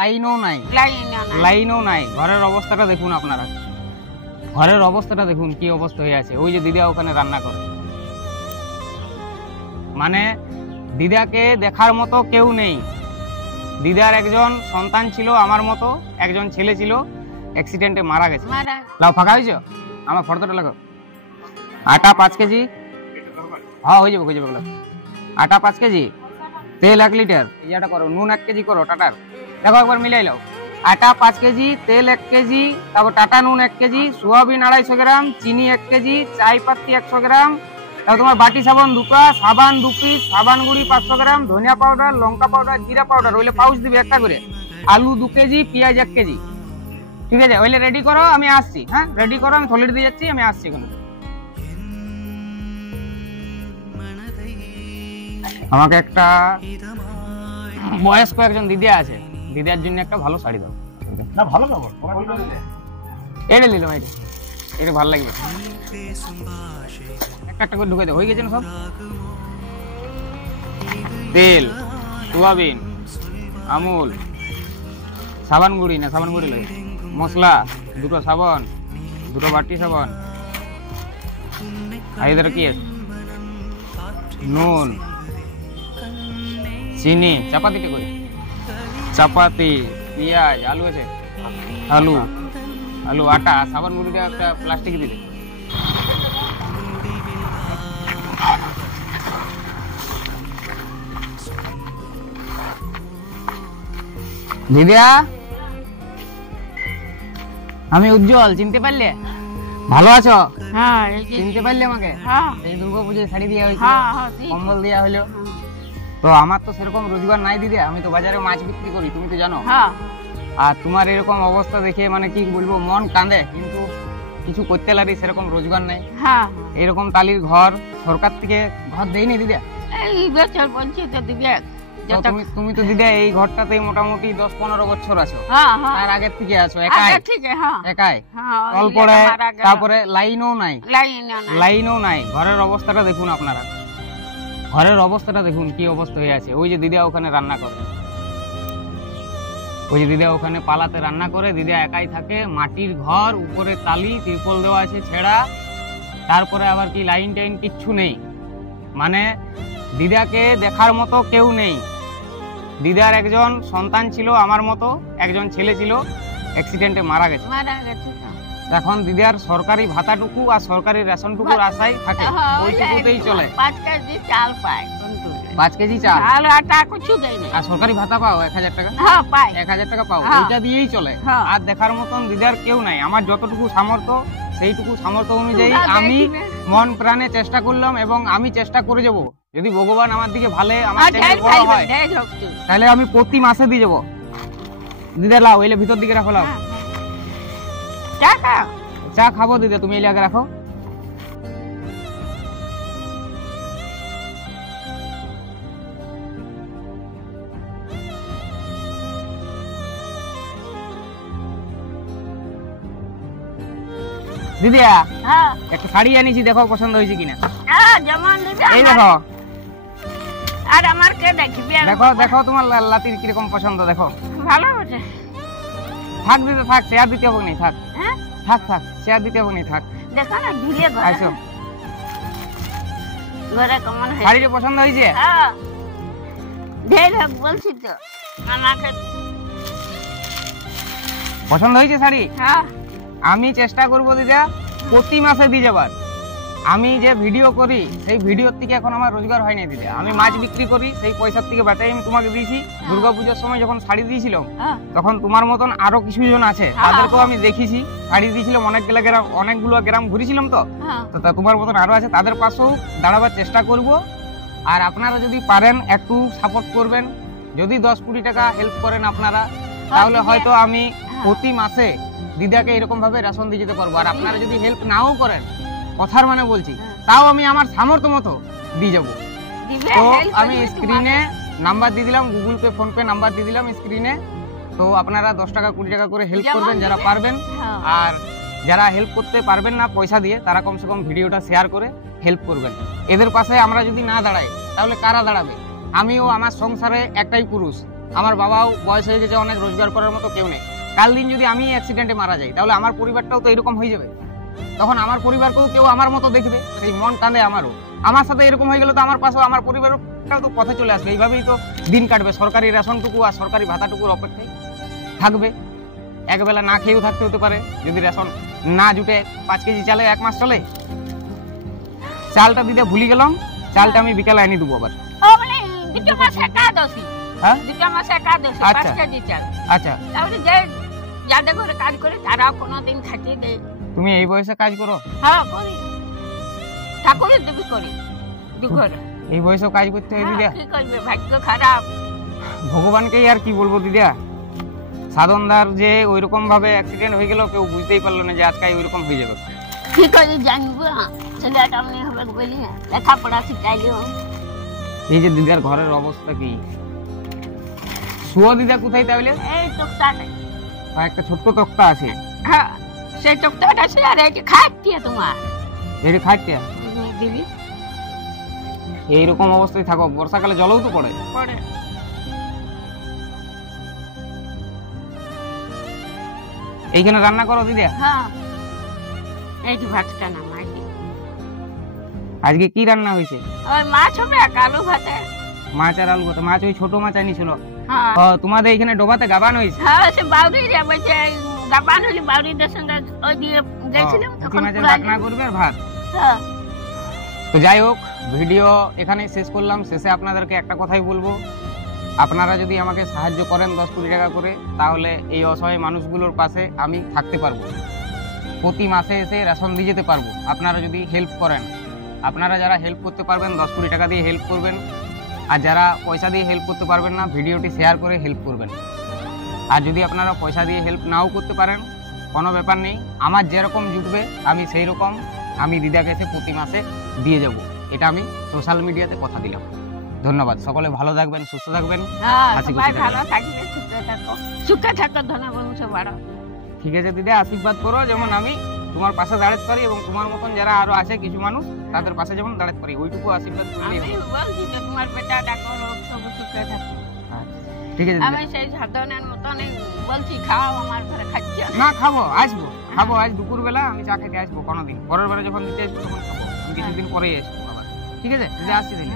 লাইনও নাই, লাইনও নাই। ঘরের অবস্থাটা দেখুন আপনারা, ঘরের অবস্থাটা দেখুন কি অবস্থা হয়ে আছে। ওই যে দিদা ওখানে রান্না করে, মানে দিদাকে দেখার মতো কেউ নেই। দিদার একজন সন্তান ছিল আমার মতো, একজন ছেলে ছিল, অ্যাক্সিডেন্টে মারা গেছে। লাও ফাঁকা হয়েছ, আমার ফটোটা লাগো। আটা 5 কেজি, হ্যাঁ হয়ে যাবে, হয়ে যাবে। আটা 5 কেজি, তেল 1 লিটার, ইটা করো, নুন 1 কেজি করো টাটার। দেখো একবার মিলাই লাও। আটা 5 কেজি, তেল 1 কেজি, তারপর টাটা নুন 1 কেজি, সোয়াবিন 250 গ্রাম, চিনি 1 কেজি, চাই পাত্তি 100 গ্রাম, তারপর তোমার বাটি সাবান 2টা, সাবান 2 পিস, সাবান গুঁড়ি 500 গ্রাম, ধনিয়া পাউডার, লঙ্কা পাউডার, জিরা পাউডার, ওইলে পাউচ দিবে একটা করে, আলু 2 কেজি, পেঁয়াজ 1 কেজি। ঠিক আছে, ওইলে রেডি করো, আমি আসছি। হ্যাঁ রেডি করো, আমি থলির দিয়ে যাচ্ছি, আমি আসছি এখন। আমাকে একটা বয়স্ক একজন দিদি আছে, দিদার জন্য একটা ভালো শাড়ি দাও। না ভালো কাপড় এটা নিলাম, এটা ভালো লাগবে। একটা একটা করে ঢুকে দাও, হয়ে গেছে না সব? তেল, সোয়াবিন, আমুল, সাবান গুঁড়ি, না সাবান গুঁড়ি লাগে, মশলা 2টো সাবান, 2টো বাটি সাবান, আর এদের কি আছে, নুন, চিনি, চাপাতিটা করে, চাপাতি, পেঁয়াজ, আলু আছে, আলু, আলু, আটা, সাবান গুঁড়িটা একটা প্লাস্টিক দিলে। দিদিয়া, আমি উজ্জ্বল, চিনতে পারলে? ভালো আছো? হ্যাঁ, চিনতে পারলে আমাকে? এই দুর্গাপুজোয় শাড়ি দেওয়া হয়েছিল, কম্বল দেওয়া হলো। তো আমার তো সেরকম রোজগার নাই দিদি, আমি তো বাজারে মাছ বিক্রি করি, তুমি তো জানো। আর তোমার এরকম অবস্থা দেখে মানে কি বলবো, মন কাঁদে, কিন্তু কিছু করতে লাগি, সেরকম রোজগার নেই। এরকম টালির ঘর সরকার থেকে ঘর দেয়নি দিদি? তুমি তো দিদি এই ঘরটাতে মোটামুটি 10-15 বছর আছো, তার আগের থেকে আছো একাই, একাই তল পড়ে, তারপরে লাইনও নাই, লাইনও নাই। ঘরের অবস্থাটা দেখুন আপনারা, ঘরের অবস্থাটা দেখুন কি অবস্থা হয়ে আছে। ওই যে দিদা ওখানে রান্না করে, ওই যে দিদা ওখানে পালাতে রান্না করে, দিদা একাই থাকে, মাটির ঘর, উপরে টালি, ত্রিপল দেওয়া আছে ছেঁড়া, তারপরে আবার কি লাইন টাইন কিচ্ছু নেই। মানে দিদাকে দেখার মতো কেউ নেই। দিদার একজন সন্তান ছিল আমার মতো, একজন ছেলে ছিল, অ্যাক্সিডেন্টে মারা গেছে। এখন দিদার সরকারি ভাতাটুকু আর সরকারি রেশনটুকুর আশায় থাকে, ওইটুকুতেই চলে। 5 কেজি চাল পায়, 5 কেজি চাল, আটা কিছু দেয় না। আর সরকারি ভাতা পাও 1000 টাকা, 1000 টাকা পাও, ওইটা দিয়েই চলে। আর দেখার মতন দিদার কেউ নাই। আমার যতটুকু সামর্থ্য, সেইটুকু সামর্থ্য অনুযায়ী আমি মন প্রাণে চেষ্টা করলাম, এবং আমি চেষ্টা করে যাব, যদি ভগবান আমার দিকে ভালো, আমার চ্যানেল বড় হয়, তাহলে আমি প্রতি মাসে দিয়ে যাবো। দিদা লাও, এলে ভিতর দিকে রাখো, লাও চা খাবো দিদা, তুমি এলে আগে রাখো। দিদিয়া একটা শাড়ি আনিছি, দেখো পছন্দ হয়েছে কিনা। এই দেখো, আর আমার কে দেখবি, দেখো দেখো তোমার লাতির কিরকম পছন্দ, দেখো। ভালো আছে, থাক দিতে, থাক, শেয়ার দিতে হবে না, থাক থাক থাক, শেয়ার দিতে হবে না, থাক। দেখো না ধীরে আইসো, ঘরে কেমন হয়েছে, শাড়িটা পছন্দ হয়েছে? ঢের হোক বলছি তো, আমাকে পছন্দ হয়েছে শাড়ি? আমি চেষ্টা করবো দিদা প্রতি মাসে দিয়ে যাবার। আমি যে ভিডিও করি, সেই ভিডিওর থেকে এখন আমার রোজগার হয় না দিদা। আমি মাছ বিক্রি করি, সেই পয়সার থেকে বাটাই আমি তোমাকে দিয়েছি। দুর্গাপূজার সময় যখন শাড়ি দিয়েছিলাম, তখন তোমার মতন আরো কিছু জন আছে, তাদেরকেও আমি দেখেছি, শাড়ি দিয়েছিলাম, অনেকগুলো গ্রাম ঘুরেছিলাম। তো তোমার মতন আরো আছে, তাদের পাশেও দাঁড়াবার চেষ্টা করব। আর আপনারা যদি পারেন একটু সাপোর্ট করবেন, যদি 10-20 টাকা হেল্প করেন আপনারা, তাহলে হয়তো আমি প্রতি মাসে দিদাকে এরকম ভাবে রেশন দিয়ে যেতে পারবো। আর আপনারা যদি হেল্প নাও করেন, কথার মানে বলছি, তাও আমি আমার সামর্থ্য মতো দিয়ে যাবো। তো আমি স্ক্রিনে নাম্বার দিয়ে দিলাম, Google pay, phone pay number দিয়ে দিলাম স্ক্রিনে। তো আপনারা 10 টাকা 20 টাকা করে হেল্প করবেন যারা পারবেন। আর যারা হেল্প করতে পারবেন না পয়সা দিয়ে, তারা কমসে কম ভিডিওটা শেয়ার করে হেল্প করবেন। এদের পাশে আমরা যদি না দাঁড়াই, তাহলে কারা দাঁড়াবে? আমিও, আমার সংসারে একটাই পুরুষ, আমার বাবাও বয়স হয়ে গেছে, অনেক রোজগার করার মতো কেউ নেই। কাল দিন যদি আমি অ্যাক্সিডেন্টে মারা যাই তাহলে আমার পরিবারটাও তো এরকম হয়ে যাবে। তখন আমার পরিবারকেও কেউ আমার মতো দেখবে, সেই মন কাঁদে আমারও। আমার সাথে এরকম হয়ে গেলে তো আমার পাশেও আমার পরিবারটাও তো পথে চলে আসবে। এইভাবেই তো দিন কাটবে, সরকারি রেশনটুকু আর সরকারি ভাতাটুকুর অপেক্ষায় থাকবে। একবেলা না খেয়েও থাকতে হতে পারে যদি রেশন না জুটে। 5 কেজি চালে 1 মাস চলে। চালটা দিতে ভুলে গেলাম, চালটা আমি বিকালে এনে দেবো আবার। ও মানে দুটো মাসে একাদশী, হ্যাঁ দুটো মাসে একাদশী, আচ্ছা। 5 কেজি চাল। আচ্ছা, তাহলে যে যাদের ঘরে কাজ করে তারাও কোনোদিন খাটিয়ে দেয়। তুমি এই বয়সে কাজ করো? হ্যাঁ করি, ঠাকুরের দেবী করি দু ঘরে। এই বয়সেও কাজ করতে হয় দিদা? কি করবে, ভাগ্য খারাপ। ভগবানকেই আর কি বলবো দিদা। সাধনদার যে ওইরকম ভাবে অ্যাক্সিডেন্ট হয়ে গেল, কেউ বুঝতেই পারলো না যে আজকে ওইরকম হয়ে যাবে। কি করে জানবো, ছেলেটা মনে হবে বলি লেখাপড়া শিখাইলেও। এই যে দিদার ঘরের অবস্থা কি, শুয়ো দিদা কোথায় তাহলে? এই তোকটাটা, একটা ছোট্ট তক্তা আছে, হ্যাঁ সেই তোকটাটা সে আর এই খাটিয়ে তোমার এটি খাইতে দিবি এইরকম অবস্থায় থাকো। বর্ষাকালে জলও তো পড়ে। পরে। এইখানে রান্না করো দিদা? হ্যাঁ এইটি ভাতটা না মাইকে। আজকে কি রান্না হয়েছে? ওই মাছ হবে আলু ভাতে। মাছ আর আলু ভাতে। মাছ ওই ছোট মাছ আনিছিল? হ্যাঁ তোমাদের এখানে ডোবাতে গাবান হয়েছে? হ্যাঁ সে বাউরি বলছে গাবান হলে বাউরিদের সঙ্গে ওই দিয়ে গেছিলাম তখন মাছের রান্না করবে আর ভাত। হ্যাঁ তো যাই হোক, ভিডিও এখানে শেষ করলাম। শেষে আপনাদেরকে একটা কথাই বলবো, আপনারা যদি আমাকে সাহায্য করেন 10-20 টাকা করে, তাহলে এই অসহায় মানুষগুলোর পাশে আমি থাকতে পারবো। প্রতি মাসে এসে রেশন দিয়ে যেতে পারবো আপনারা যদি হেল্প করেন। আপনারা যারা হেল্প করতে পারবেন 10-20 টাকা দিয়ে হেল্প করবেন, আর যারা পয়সা দিয়ে হেল্প করতে পারবেন না, ভিডিওটি শেয়ার করে হেল্প করবেন। আর যদি আপনারা পয়সা দিয়ে হেল্প নাও করতে পারেন, কোনো ব্যাপার নেই, আমার যেরকম জুটবে আমি সেই রকম আমি দিদাকে এসে প্রতি মাসে দিয়ে যাব। এটা আমি সোশ্যাল মিডিয়াতে কথা দিলাম। ধন্যবাদ। সকলে ভালো থাকবেন, সুস্থ থাকবেন। হ্যাঁ হাসি সবাই খুশি ভালো থাকবে, সুখে থাকো, ধন বংশ বাড়ো। ঠিক আছে দিদা, আশীর্বাদ করো যেমন আমি তোমার পাশে দাঁড়াতে পারি, এবং তোমার মতন যারা আরো আছে কিছু মানুষ তাদের পাশে যেমন দাঁড়াতে পারি, ওইটুকু আশীর্বাদ করলেই আমি হবে। বলছি যে তোমার বেটা ডাকো, সব সুখে থাকো। ঠিক আছে দিদা। আমি সেই সাধনের মতন বলছি খাও আমার ঘরে খাচ্ছি না খাবো, আসবো, খাবো। আজ দুপুরবেলা আমি চা খেতে আসবো কোনোদিন। পরের বেলা যখন দিতে আসবো তখন খাবো। আমি কিছুদিন পরেই আসবো আবার। ঠিক আছে দিদা, আসছি দিদি।